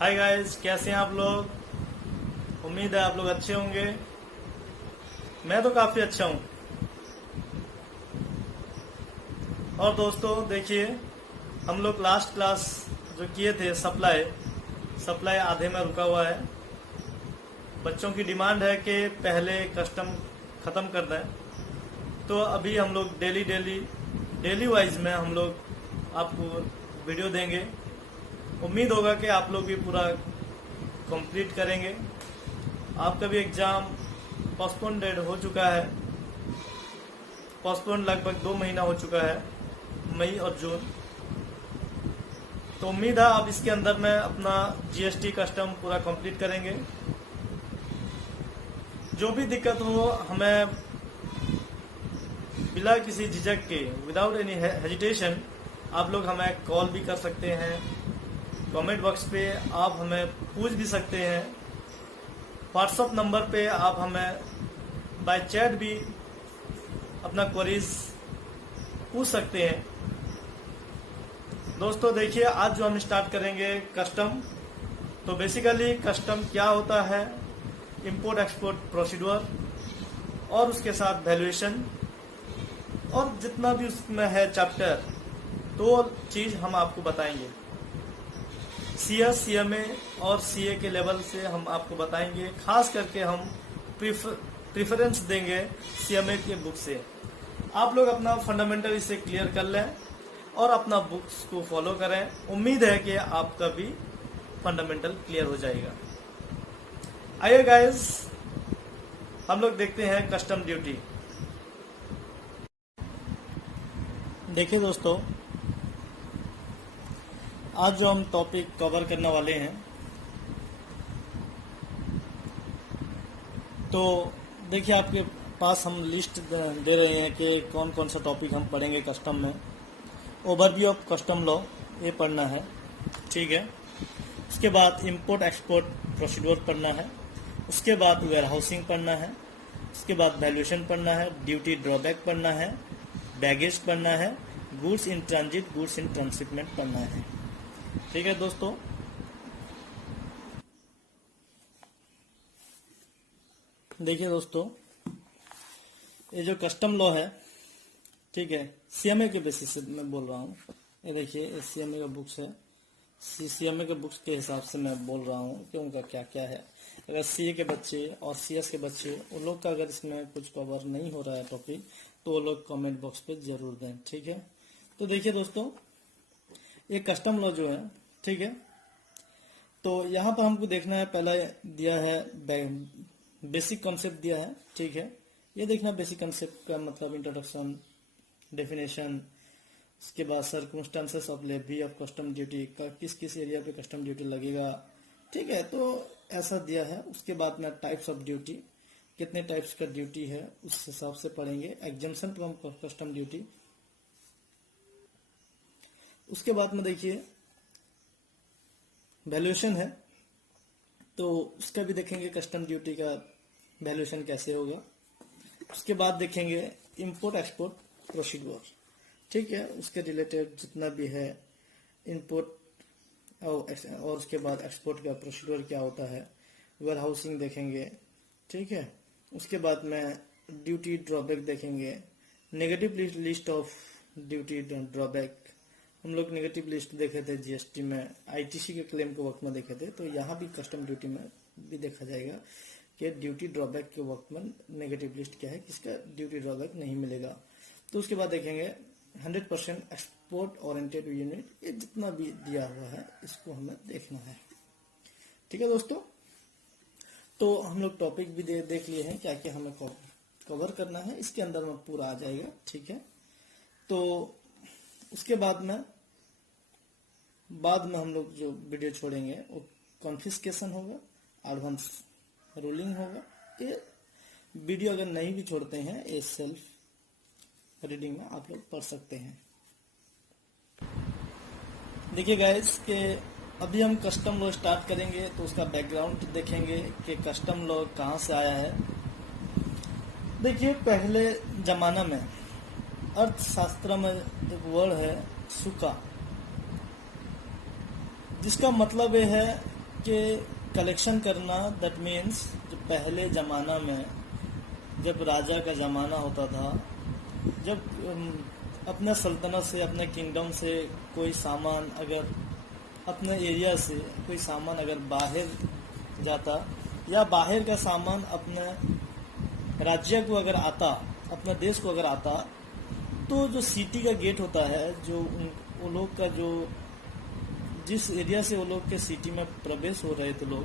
Hi guys, कैसे हैं आप लोग। उम्मीद है आप लोग अच्छे होंगे। मैं तो काफ़ी अच्छा हूँ। और दोस्तों देखिए, हम लोग लास्ट क्लास जो किए थे सप्लाई आधे में रुका हुआ है। बच्चों की डिमांड है कि पहले कस्टम ख़त्म कर दें, तो अभी हम लोग डेली वाइज में हम लोग आपको वीडियो देंगे। उम्मीद होगा कि आप लोग भी पूरा कंप्लीट करेंगे। आपका भी एग्ज़ाम पोस्टपोन डेट हो चुका है। पोस्टपोन लगभग 2 महीना हो चुका है, मई और जून। तो उम्मीद है आप इसके अंदर में अपना जीएसटी कस्टम पूरा कंप्लीट करेंगे। जो भी दिक्कत हो हमें बिना किसी झिझक के, विदाउट एनी हेजिटेशन, आप लोग हमें कॉल भी कर सकते हैं। कमेंट बॉक्स पे आप हमें पूछ भी सकते हैं। व्हाट्सएप नंबर पे आप हमें बाय चैट भी अपना क्वेरीज पूछ सकते हैं। दोस्तों देखिए, आज जो हम स्टार्ट करेंगे कस्टम। तो बेसिकली कस्टम क्या होता है, इंपोर्ट एक्सपोर्ट प्रोसीड्यूर और उसके साथ वैल्यूएशन और जितना भी उसमें है चैप्टर, तो चीज हम आपको बताएंगे। सीएस, सीएमए और सीए के लेवल से हम आपको बताएंगे। खास करके हम प्रेफरेंस देंगे सीएमए के बुक से। आप लोग अपना फंडामेंटल इसे क्लियर कर लें और अपना बुक्स को फॉलो करें। उम्मीद है कि आपका भी फंडामेंटल क्लियर हो जाएगा। आइए गाइस, हम लोग देखते हैं कस्टम ड्यूटी। देखिए दोस्तों, आज जो हम टॉपिक कवर करने वाले हैं, तो देखिए आपके पास हम लिस्ट दे रहे हैं कि कौन कौन सा टॉपिक हम पढ़ेंगे कस्टम में। ओवरव्यू ऑफ कस्टम लॉ ये पढ़ना है, ठीक है। उसके बाद इंपोर्ट एक्सपोर्ट प्रोसीड्यूर पढ़ना है। उसके बाद वेयर हाउसिंग पढ़ना है। उसके बाद वैल्यूएशन पढ़ना है। ड्यूटी ड्रॉबैक पढ़ना है। बैगेज पढ़ना है। Goods in transit, goods in transshipment पढ़ना है, ठीक है दोस्तों। देखिए दोस्तों, ये जो कस्टम लॉ है, ठीक है, सीएमए के बेसिस से मैं बोल रहा हूँ। ये देखिए सीएमए का बुक्स है। सीएमए के बुक्स के हिसाब से मैं बोल रहा हूँ कि उनका क्या क्या है। अगर सीए के बच्चे और सीएस के बच्चे, उन लोग का अगर इसमें कुछ कवर नहीं हो रहा है टॉपिक, तो वो लोग कमेंट बॉक्स पे जरूर दें, ठीक है। तो देखिए दोस्तों, ये कस्टम लॉ जो है, ठीक है, तो यहाँ पर हमको देखना है, पहला दिया है बेसिक कॉन्सेप्ट दिया है, ठीक है। ये देखना बेसिक कॉन्सेप्ट का मतलब इंट्रोडक्शन, डेफिनेशन। उसके बाद circumstances of levy of custom duty का, किस किस एरिया पे कस्टम ड्यूटी लगेगा, ठीक है, तो ऐसा दिया है। उसके बाद में टाइप्स ऑफ ड्यूटी, कितने टाइप्स का ड्यूटी है उस हिसाब से पढ़ेंगे। Exemption from custom duty. उसके बाद में देखिए वैल्यूएशन है, तो उसका भी देखेंगे कस्टम ड्यूटी का वैल्यूएशन कैसे होगा। उसके बाद देखेंगे इंपोर्ट एक्सपोर्ट प्रोसीड्यूर, ठीक है, उसके रिलेटेड जितना भी है इंपोर्ट और उसके बाद एक्सपोर्ट का प्रोसीड्यूर क्या होता है। वेयर हाउसिंग देखेंगे, ठीक है। उसके बाद में ड्यूटी ड्रॉबैक देखेंगे। Negative list of duty drawback, हम लोग नेगेटिव लिस्ट देखे थे जीएसटी में, आईटीसी के क्लेम के वक्त में देखे थे, तो यहाँ भी कस्टम ड्यूटी में भी देखा जाएगा कि ड्यूटी ड्रॉबैक के वक्त में नेगेटिव लिस्ट क्या है, किसका ड्यूटी ड्रॉबैक नहीं मिलेगा। तो उसके बाद देखेंगे 100% एक्सपोर्ट ओरिएंटेड यूनिट, ये जितना भी दिया हुआ है इसको हमें देखना है, ठीक है दोस्तों। तो हम लोग टॉपिक भी देख लिए हैं, क्या क्या हमें कवर करना है, इसके अंदर में पूरा आ जाएगा, ठीक है। तो उसके बाद में हम लोग जो वीडियो छोड़ेंगे वो कॉन्फिस्केशन होगा, एडवांस रूलिंग होगा। ये वीडियो अगर नहीं भी छोड़ते हैं, ये सेल्फ रीडिंग में आप लोग पढ़ सकते हैं। देखिए गाइस कि अभी हम कस्टम लॉ स्टार्ट करेंगे, तो उसका बैकग्राउंड देखेंगे कि कस्टम लॉ कहाँ से आया है। देखिए पहले जमाना में अर्थशास्त्र में एक वर्ड है सुका, जिसका मतलब ये है कि कलेक्शन करना दैट मीन्स जो पहले ज़माना में जब राजा का ज़माना होता था, जब अपने सल्तनत से अपने किंगडम से कोई सामान अगर अपने एरिया से कोई सामान अगर बाहर जाता या बाहर का सामान अपने राज्य को अगर आता, अपने देश को अगर आता, तो जो सिटी का गेट होता है, जो वो लोग का जो जिस एरिया से वो लोग के सिटी में प्रवेश हो रहे थे लोग,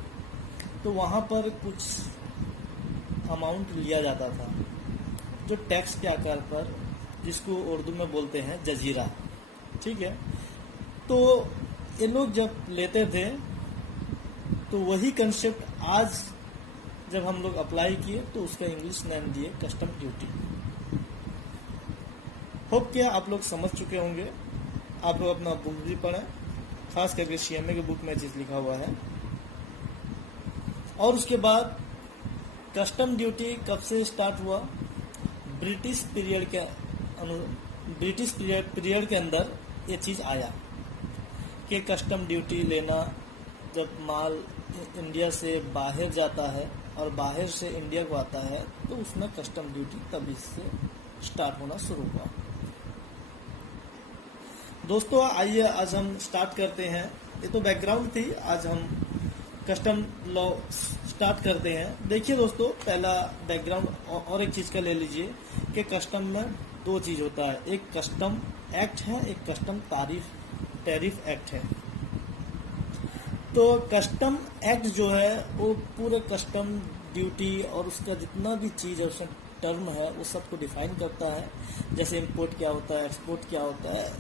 तो वहाँ पर कुछ अमाउंट लिया जाता था जो टैक्स के आकार पर, जिसको उर्दू में बोलते हैं जजीरा। ठीक है, तो ये लोग जब लेते थे तो वही कंसेप्ट आज जब हम लोग अप्लाई किए तो उसका इंग्लिश नेम दिए कस्टम ड्यूटी। होप क्या आप लोग समझ चुके होंगे। आप लोग अपना बुक भी पढ़ें, खास करके CMA के बुक में चीज लिखा हुआ है। और उसके बाद कस्टम ड्यूटी कब से स्टार्ट हुआ? ब्रिटिश पीरियड के अंदर ये चीज आया कि कस्टम ड्यूटी लेना, जब माल इंडिया से बाहर जाता है और बाहर से इंडिया को आता है तो उसमें कस्टम ड्यूटी तभी से स्टार्ट होना शुरू हुआ। दोस्तों आइए आज हम स्टार्ट करते हैं। ये तो बैकग्राउंड थी, आज हम कस्टम लॉ स्टार्ट करते हैं। देखिए दोस्तों, पहला बैकग्राउंड और एक चीज का ले लीजिए कि कस्टम में दो चीज होता है, एक कस्टम एक्ट है, एक कस्टम टैरिफ एक्ट है। तो कस्टम एक्ट जो है वो पूरे कस्टम ड्यूटी और उसका जितना भी चीज है, उसका टर्म है, वो सबको डिफाइन करता है। जैसे इंपोर्ट क्या होता है, एक्सपोर्ट क्या होता है,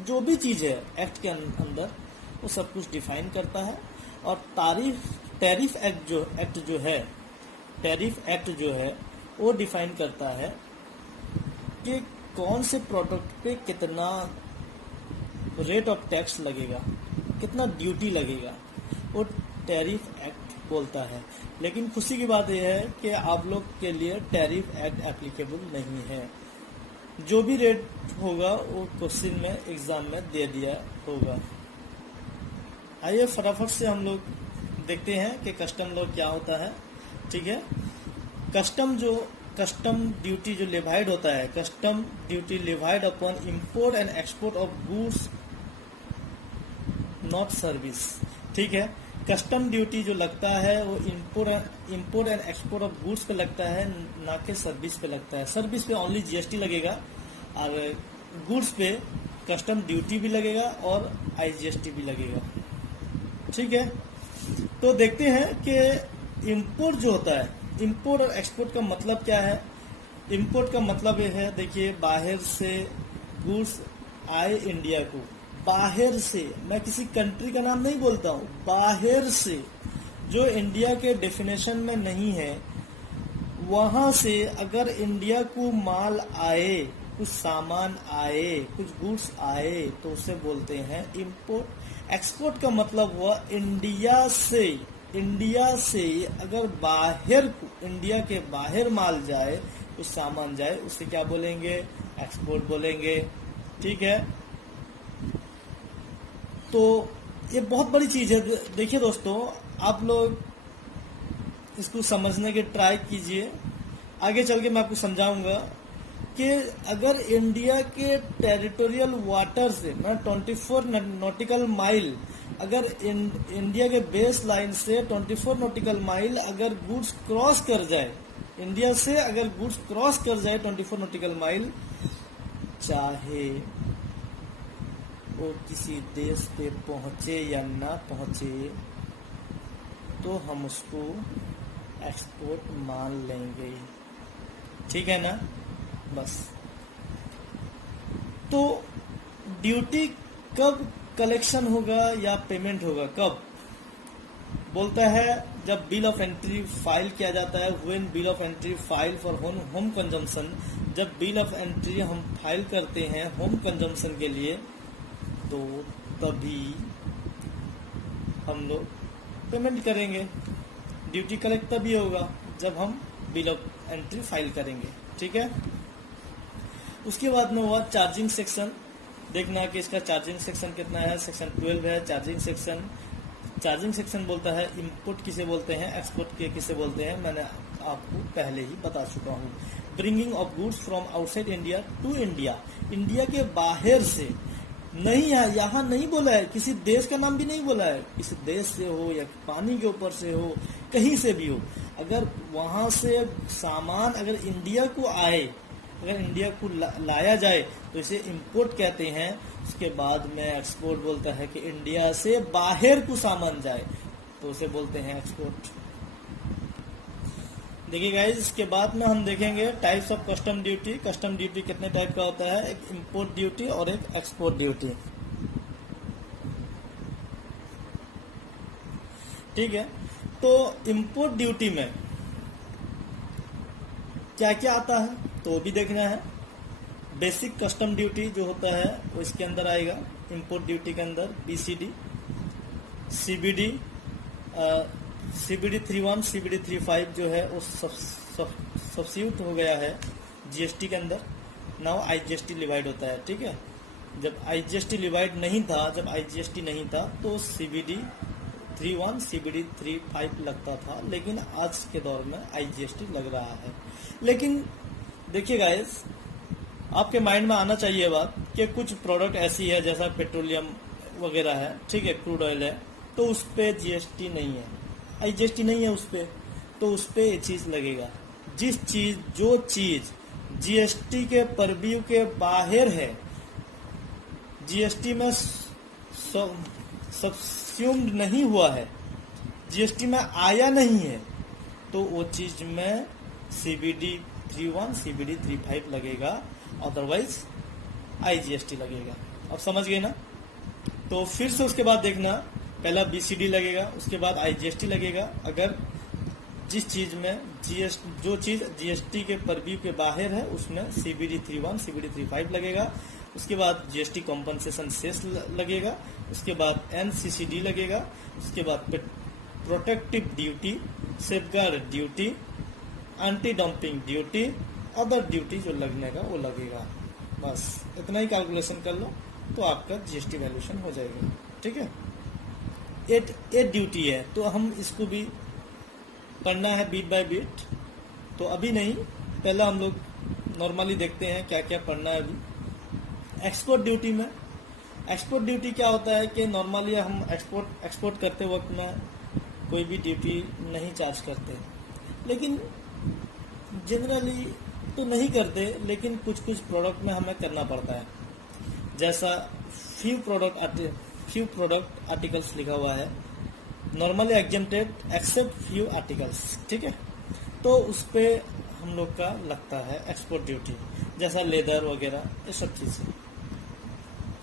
जो भी चीज है एक्ट के अंदर वो सब कुछ डिफाइन करता है। और टैरिफ एक्ट जो है वो डिफाइन करता है कि कौन से प्रोडक्ट पे कितना रेट ऑफ टैक्स लगेगा, कितना ड्यूटी लगेगा, वो टैरिफ एक्ट बोलता है। लेकिन खुशी की बात यह है कि आप लोग के लिए टैरिफ एक्ट एप्लीकेबल नहीं है। जो भी रेट होगा वो क्वेश्चन में एग्जाम में दे दिया होगा। आइए फटाफट से हम लोग देखते हैं कि कस्टम लॉ क्या होता है। ठीक है, कस्टम ड्यूटी जो लेवाइड होता है, custom duty levied upon import and export of goods not service. ठीक है, कस्टम ड्यूटी जो लगता है वो import and export of goods पे लगता है, ना कि सर्विस पे लगता है। सर्विस पे ओनली GST लगेगा और गुड्स पे कस्टम ड्यूटी भी लगेगा और IGST भी लगेगा। ठीक है, तो देखते हैं कि इंपोर्ट जो होता है, इंपोर्ट और एक्सपोर्ट का मतलब क्या है। इंपोर्ट का मतलब ये है, देखिए, बाहर से गुड्स आए इंडिया को, बाहर से, मैं किसी कंट्री का नाम नहीं बोलता हूँ, बाहर से जो इंडिया के डेफिनेशन में नहीं है, वहां से अगर इंडिया को माल आए, कुछ सामान आए, कुछ गुड्स आए, तो उसे बोलते हैं इंपोर्ट। एक्सपोर्ट का मतलब हुआ इंडिया से अगर बाहर, इंडिया के बाहर माल जाए, कुछ सामान जाए, उसे क्या बोलेंगे? एक्सपोर्ट बोलेंगे। ठीक है, तो ये बहुत बड़ी चीज है। देखिए दोस्तों, आप लोग इसको समझने के ट्राई कीजिए। आगे चल के मैं आपको समझाऊंगा कि अगर इंडिया के टेरिटोरियल वाटर से, मैं 24 नॉटिकल माइल, अगर इंडिया के बेस लाइन से 24 नॉटिकल माइल अगर गुड्स क्रॉस कर जाए, इंडिया से अगर गुड्स क्रॉस कर जाए 24 नॉटिकल माइल, चाहे वो किसी देश पे पहुंचे या ना पहुंचे, तो हम उसको एक्सपोर्ट मान लेंगे। ठीक है ना? बस। तो ड्यूटी कब कलेक्शन होगा या पेमेंट होगा? कब बोलता है? जब बिल ऑफ एंट्री फाइल किया जाता है। When bill of entry file for home consumption, जब बिल ऑफ एंट्री हम फाइल करते हैं होम कंजम्पशन के लिए, तो तभी हम लोग पेमेंट करेंगे। ड्यूटी कलेक्ट तभी होगा जब हम बिल ऑफ एंट्री फाइल करेंगे। ठीक है, उसके बाद में हुआ चार्जिंग सेक्शन। देखना कि इसका चार्जिंग सेक्शन कितना है। सेक्शन 12 है चार्जिंग सेक्शन। चार्जिंग सेक्शन बोलता है, इंपोर्ट किसे बोलते हैं, एक्सपोर्ट किसे बोलते हैं, मैंने आपको पहले ही बता चुका हूँ। Bringing of goods from outside India to India, India के बाहर से नहीं, यहाँ नहीं बोला है, किसी देश का नाम भी नहीं बोला है, किसी देश से हो या पानी के ऊपर से हो, कहीं से भी हो, अगर वहां से सामान अगर इंडिया को आए, अगर इंडिया को लाया जाए तो इसे इंपोर्ट कहते हैं। उसके बाद में एक्सपोर्ट बोलता है कि इंडिया से बाहर को सामान जाए तो उसे बोलते हैं एक्सपोर्ट। देखिए गाइस, इसके बाद में हम देखेंगे types of custom duty. Custom duty कितने टाइप का होता है, एक इंपोर्ट ड्यूटी और एक एक्सपोर्ट ड्यूटी। ठीक है, तो इंपोर्ट ड्यूटी में क्या क्या आता है तो भी देखना है। बेसिक कस्टम ड्यूटी जो होता है वो इसके अंदर आएगा, इंपोर्ट ड्यूटी के अंदर बीसीडी, सीबीडी, सीबीडी 31, सीबीडी 35 जो है वो सब्स्टिट्यूट हो गया है जीएसटी के अंदर। नाउ आईजीएसटी लिवाइड होता है। ठीक है, जब आईजीएसटी लिवाइड नहीं था, जब आईजीएसटी नहीं था तो सीबीडी 31, सीबीडी 35 लगता था, लेकिन आज के दौर में आईजीएसटी लग रहा है। लेकिन देखिए गाइस, आपके माइंड में आना चाहिए बात कि कुछ प्रोडक्ट ऐसी है जैसा पेट्रोलियम वगैरह है, ठीक है, क्रूड ऑयल है, तो उस पे जीएसटी नहीं है, आईजीएसटी नहीं है उस पे, तो उस पे ये चीज लगेगा। जो चीज जीएसटी के परव्यू के बाहर है, जीएसटी में सब्स्यूम्ड नहीं हुआ है, जीएसटी में आया नहीं है, तो वो चीज में सीबीडी 31, सीबीडी 35 लगेगा, अदरवाइज आईजीएसटी लगेगा। अब समझ गए ना? तो फिर से उसके बाद देखना, पहला बीसीडी लगेगा, उसके बाद आईजीएसटी लगेगा। अगर जिस चीज में जो चीज जीएसटी के परव्यू के बाहर है उसमें सीबीडी 31, सीबीडी 35 लगेगा। उसके बाद जीएसटी कॉम्पनसेशन सेस लगेगा, उसके बाद एनसीसीडी लगेगा, उसके बाद protective duty, safeguard duty, anti dumping duty, other duty जो लगने का वो लगेगा। बस इतना ही कैलकुलेशन कर लो तो आपका जीएसटी वैल्यूएशन हो जाएगा। ठीक है, एट ड्यूटी है, तो हम इसको भी पढ़ना है बीट बाय बीट, तो अभी नहीं, पहला हम लोग नॉर्मली देखते हैं क्या क्या पढ़ना है अभी। एक्सपोर्ट ड्यूटी में, एक्सपोर्ट ड्यूटी क्या होता है कि नॉर्मली हम एक्सपोर्ट करते वक्त में कोई भी ड्यूटी नहीं चार्ज करते, लेकिन जनरली तो नहीं करते, लेकिन कुछ कुछ प्रोडक्ट में हमें करना पड़ता है। जैसा फ्यू प्रोडक्ट आर्टिकल्स लिखा हुआ है, normally exempted except few articles, ठीक है, तो उस पे हम लोग का लगता है एक्सपोर्ट ड्यूटी, जैसा लेदर वगैरह ये सब चीजें।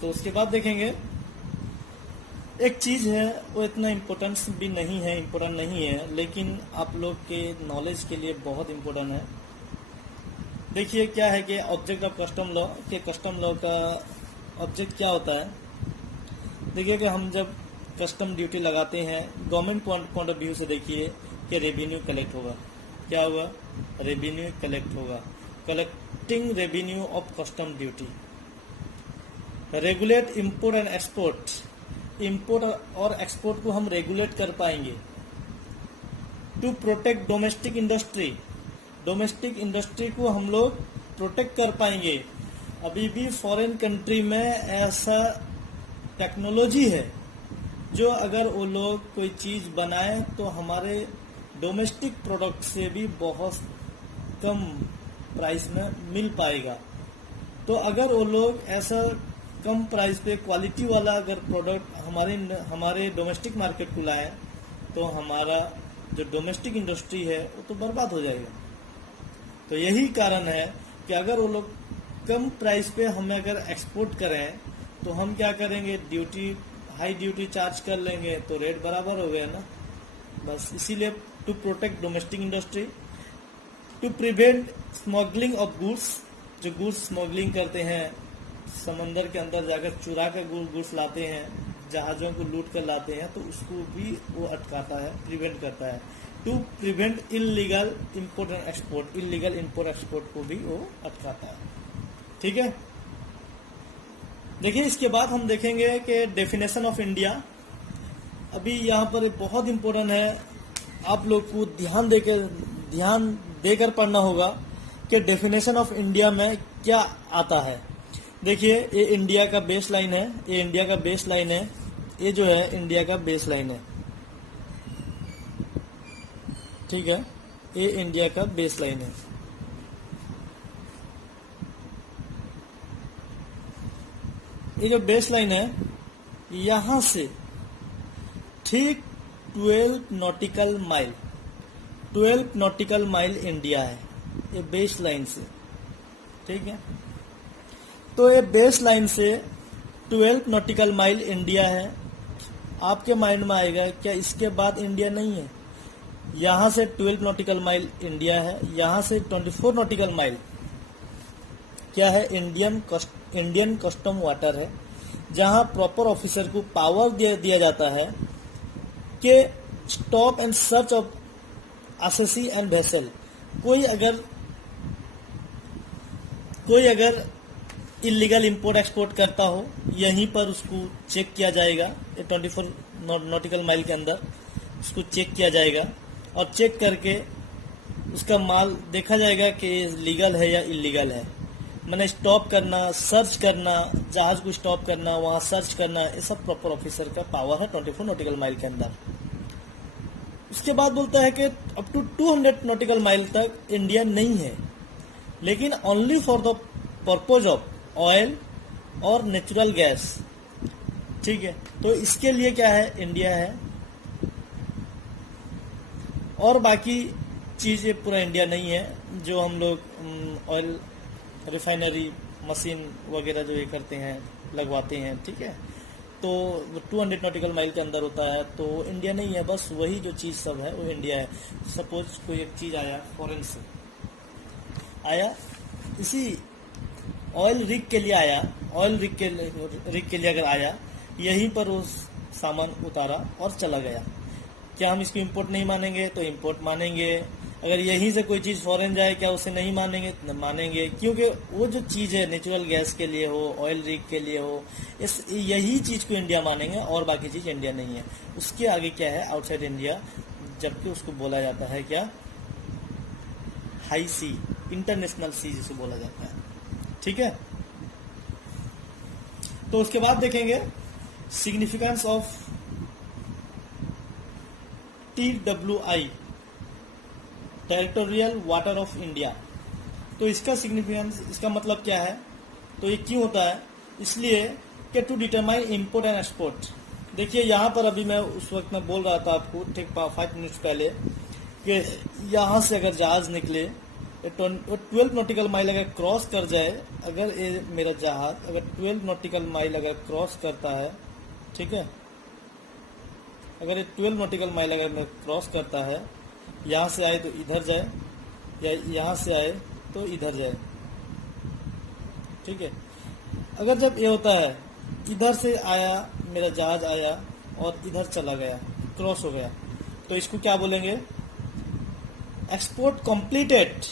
तो उसके बाद देखेंगे एक चीज है, वो इतना इम्पोर्टेंस भी नहीं है, इम्पोर्टेंट नहीं है, लेकिन आप लोग के नॉलेज के लिए बहुत इम्पोर्टेंट है। देखिए क्या है कि ऑब्जेक्ट ऑफ कस्टम लॉ, के कस्टम लॉ का ऑब्जेक्ट क्या होता है। देखिए कि हम जब कस्टम ड्यूटी लगाते हैं, गवर्नमेंट पॉइंट ऑफ व्यू से देखिए कि रेवेन्यू कलेक्ट होगा, क्या होगा, रेवेन्यू कलेक्ट होगा, collecting revenue of custom duty. Regulate import and export, import और एक्सपोर्ट को हम रेगुलेट कर पाएंगे। To protect domestic industry, domestic industry को हम लोग प्रोटेक्ट कर पाएंगे। अभी भी फॉरेन कंट्री में ऐसा टेक्नोलॉजी है जो अगर वो लोग कोई चीज बनाए तो हमारे डोमेस्टिक प्रोडक्ट से भी बहुत कम प्राइस में मिल पाएगा। तो अगर वो लोग ऐसा कम प्राइस पे क्वालिटी वाला अगर प्रोडक्ट हमारे डोमेस्टिक मार्केट को लाए तो हमारा जो डोमेस्टिक इंडस्ट्री है वो तो बर्बाद हो जाएगा। तो यही कारण है कि अगर वो लोग कम प्राइस पे हमें अगर एक्सपोर्ट करें तो हम क्या करेंगे, ड्यूटी हाई ड्यूटी चार्ज कर लेंगे तो रेट बराबर हो गया ना। बस इसीलिए to protect domestic industry, to prevent smuggling of goods, जो गुड्स स्मगलिंग करते हैं, समंदर के अंदर जाकर चुरा कर गुड्स लाते हैं, जहाजों को लूट कर लाते हैं, तो उसको भी वो अटकाता है, प्रिवेंट करता है। To prevent illegal import and export, illegal import export को भी वो अटकाता है। ठीक है, देखिए इसके बाद हम देखेंगे कि डेफिनेशन ऑफ इंडिया। अभी यहाँ पर एक बहुत इम्पोर्टेंट है, आप लोग को ध्यान देकर पढ़ना होगा कि डेफिनेशन ऑफ इंडिया में क्या आता है। देखिए, ये इंडिया का बेस लाइन है, ये इंडिया का बेस लाइन है, ये जो है इंडिया का बेस लाइन है, ठीक है, ये इंडिया का बेस लाइन है। ये जो बेस लाइन है, यहां से ठीक 12 नॉटिकल माइल इंडिया है, ये बेस लाइन से, ठीक है। तो ये बेस लाइन से 12 नॉटिकल माइल इंडिया है। आपके माइंड में आएगा क्या इसके बाद इंडिया नहीं है? यहां से 12 नॉटिकल माइल इंडिया है, यहां से 24 नॉटिकल माइल क्या है? इंडियन कस्टम वाटर है, जहां प्रॉपर ऑफिसर को पावर दिया जाता है कि stop and search of एसेसी and vessel. कोई अगर इलीगल इंपोर्ट एक्सपोर्ट करता हो, यहीं पर उसको चेक किया जाएगा। 24 नॉटिकल माइल के अंदर उसको चेक किया जाएगा और चेक करके उसका माल देखा जाएगा कि लीगल है या इलीगल है। मैंने स्टॉप करना, सर्च करना, जहाज को स्टॉप करना, वहां सर्च करना, ये सब प्रॉपर ऑफिसर का पावर है 24 नॉटिकल माइल के अंदर। उसके बाद बोलता है कि अप टू 200 नॉटिकल माइल तक इंडिया नहीं है, लेकिन only for the purpose of oil और नेचुरल गैस, ठीक है। तो इसके लिए क्या है? इंडिया है, और बाकी चीजें पूरा इंडिया नहीं है। जो हम लोग ऑयल रिफाइनरी मशीन वगैरह जो ये करते हैं, लगवाते हैं, ठीक है, तो 200 नॉटिकल माइल के अंदर होता है, तो इंडिया नहीं है। बस वही जो चीज़ सब है वो इंडिया है। सपोज कोई एक चीज़ आया फॉरेन से आया, इसी ऑयल रिग के लिए आया, ऑयल रिग के लिए अगर आया, यहीं पर वो सामान उतारा और चला गया, क्या हम इसको इंपोर्ट नहीं मानेंगे? तो इंपोर्ट मानेंगे। अगर यहीं से कोई चीज़ फॉरेन जाए, क्या उसे नहीं मानेंगे? मानेंगे, क्योंकि वो जो चीज़ है नेचुरल गैस के लिए हो, ऑयल रिग के लिए हो, यही चीज़ को इंडिया मानेंगे, और बाकी चीज़ इंडिया नहीं है। उसके आगे क्या है? आउटसाइड इंडिया, जबकि उसको बोला जाता है क्या? हाई सी, इंटरनेशनल सी जिसे बोला जाता है, ठीक है। तो उसके बाद देखेंगे significance of TWI, territorial water of India. तो इसका सिग्निफिकेंस, इसका मतलब क्या है? तो ये क्यों होता है? इसलिए कि to determine import and export. देखिए, यहाँ पर अभी मैं उस वक्त में बोल रहा था आपको ठीक 5 मिनट पहले कि यहाँ से अगर जहाज निकले, 12 नॉटिकल माइल अगर क्रॉस कर जाए, अगर ये मेरा जहाज अगर 12 नॉटिकल माइल अगर क्रॉस करता है, ठीक है, अगर ये 12 नॉटिकल माइल अगर मैं क्रॉस करता है, यहाँ से आए तो इधर जाए, या यहाँ से आए तो इधर जाए, ठीक है। अगर जब ये होता है, इधर से आया मेरा जहाज आया और इधर चला गया, क्रॉस हो गया, तो इसको क्या बोलेंगे? Export completed.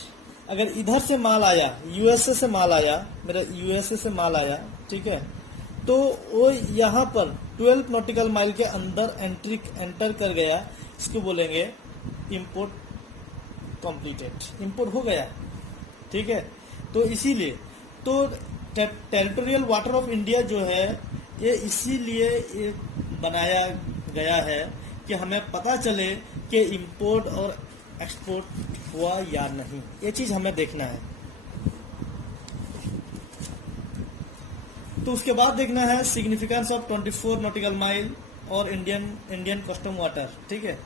अगर इधर से माल आया, यूएसए से माल आया, मेरा यूएसए से माल आया, ठीक है, तो वो यहाँ पर 12 नॉटिकल माइल के अंदर एंटर कर गया, इसको बोलेंगे इंपोर्ट कंप्लीटेड, इंपोर्ट हो गया, ठीक है। तो इसीलिए तो टेरिटोरियल वाटर ऑफ इंडिया जो है, ये इसीलिए ये बनाया गया है कि हमें पता चले कि इंपोर्ट और एक्सपोर्ट हुआ या नहीं, ये चीज हमें देखना है। तो उसके बाद देखना है सिग्निफिकेंस ऑफ 24 नॉटिकल माइल और इंडियन कस्टम वाटर, ठीक है।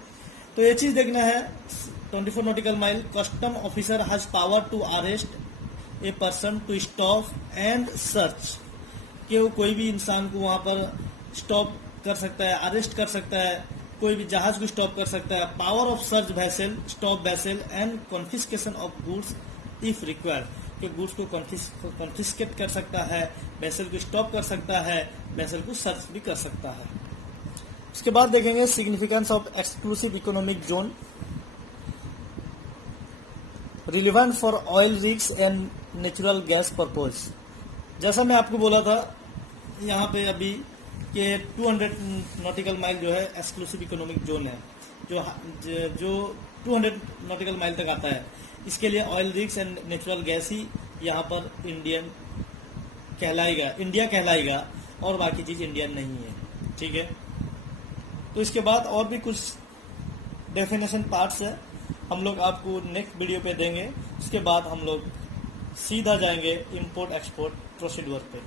तो ये चीज देखना है, 24 nautical mile, custom officer has power to arrest a person to stop and search, कि वो कोई भी इंसान को वहां पर स्टॉप कर सकता है, अरेस्ट कर सकता है, कोई भी जहाज को स्टॉप कर सकता है। Power of search vessel, stop vessel and confiscation of goods if required, कि गुड्स को कॉन्फिस्केट कर सकता है, वेसल को स्टॉप कर सकता है, वेसल को सर्च भी कर सकता है। उसके बाद देखेंगे significance of exclusive economic zone, relevant for oil rigs and natural gas purpose. जैसा मैं आपको बोला था, यहाँ पे अभी कि 200 नॉटिकल माइल जो है एक्सक्लूसिव इकोनॉमिक जोन है, जो 200 नॉटिकल माइल तक आता है। इसके लिए oil rigs and natural gas ही यहाँ पर इंडिया कहलाएगा और बाकी चीज इंडियन नहीं है। ठीक है, तो इसके बाद और भी कुछ डेफिनेशन पार्ट्स है, हम लोग आपको नेक्स्ट वीडियो पे देंगे। उसके बाद हम लोग सीधा जाएंगे इंपोर्ट एक्सपोर्ट प्रोसीड्यूर पे।